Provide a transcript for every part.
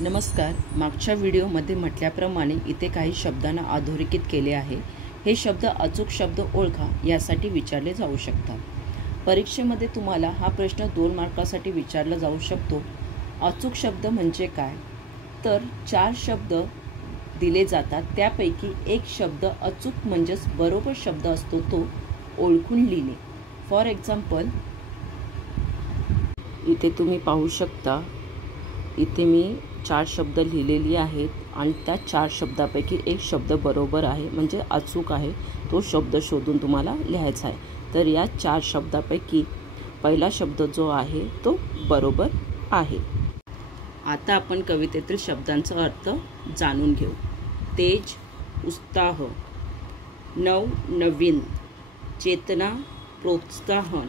नमस्कार। मागच्या व्हिडिओमध्ये म्हटल्याप्रमाणे इथे काही शब्दांना अधोरेखित केले आहे। हे शब्द अचूक शब्द ओळखा यासाठी विचारले जाऊ शकतात। परीक्षेमध्ये तुम्हाला हा प्रश्न 2 मार्कासाठी विचारला जाऊ शकतो। अचूक शब्द म्हणजे काय? तर 4 शब्द दिले जातात, त्यापैकी एक शब्द अचूक म्हणजेच बरोबर शब्द असतो, तो ओळखून लिहिणे। फॉर एक्झाम्पल, इथे तुम्ही पाहू शकता, इथे मी 4 शब्द लिहिलेले आहेत आणि त्या 4 शब्दापैकी एक शब्द बरोबर आहे, म्हणजे अचूक आहे। तो शब्द शोधून तुम्हाला लिहायचा आहे। तर या 4 शब्दापैकी पहिला शब्द जो आहे तो बरोबर आहे। आता आपण कवितेतील शब्दांचा अर्थ जाणून घेऊ। तेज, उत्साह, नवनवीन, चेतना, प्रोत्साहन,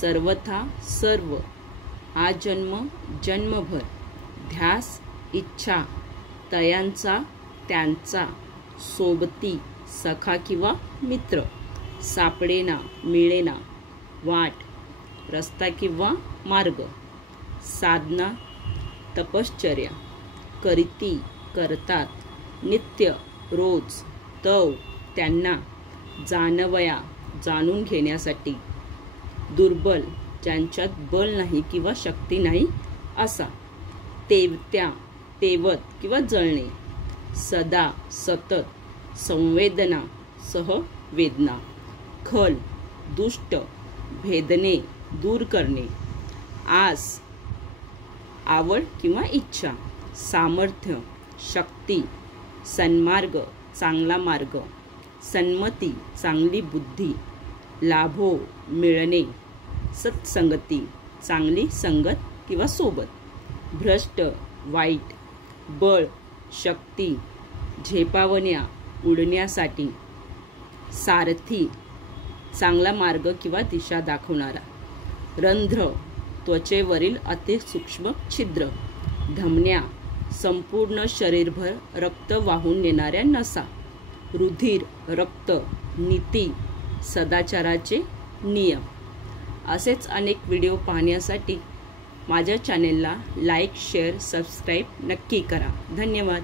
सर्वथा, सर्व, आजन्म, जन्मभर, ध्यास, इच्छा, तयांचा, त्यांचा, सोबती, सखा किंवा मित्र, सापडेना, मिळेना, वाट, रस्ता किंवा मार्ग, साधना, तपश्चर्या, करीती, करतात, नित्य, रोज, तव, त्यांना, जाणवया, जाणून घेण्यासाठी, दुर्बल, ज्यांच्यात बल नाही किंवा शक्ती नाही असा, तेवत्या, तेवत किंवा जळणे, सदा, सतत, संवेदना, सहवेदना, खल, दुष्ट, भेदणे, दूर करणे, आस, आवड किंवा इच्छा, सामर्थ्य, शक्ती, सन्मार्ग, चांगला मार्ग, सन्मती, चांगली बुद्धी, लाभो, मिळणे, सत्संगती, चांगली संगत किंवा सोबत, भ्रष्ट, वाईट, बळ, शक्ती, झेपावण्या, उडण्यासाठी, सारथी, चांगला मार्ग किंवा दिशा दाखवणारा, रंध्र, त्वचेवरील अतिसूक्ष्म छिद्र, धमन्या, संपूर्ण शरीरभर रक्त वाहून नेणाऱ्या नसा, रुधिर, रक्त, नीती, सदाचाराचे नियम। असेच अनेक व्हिडिओ पाहण्यासाठी माझ्या चॅनेलला लाईक, शेअर, सबस्क्राईब नक्की करा। धन्यवाद।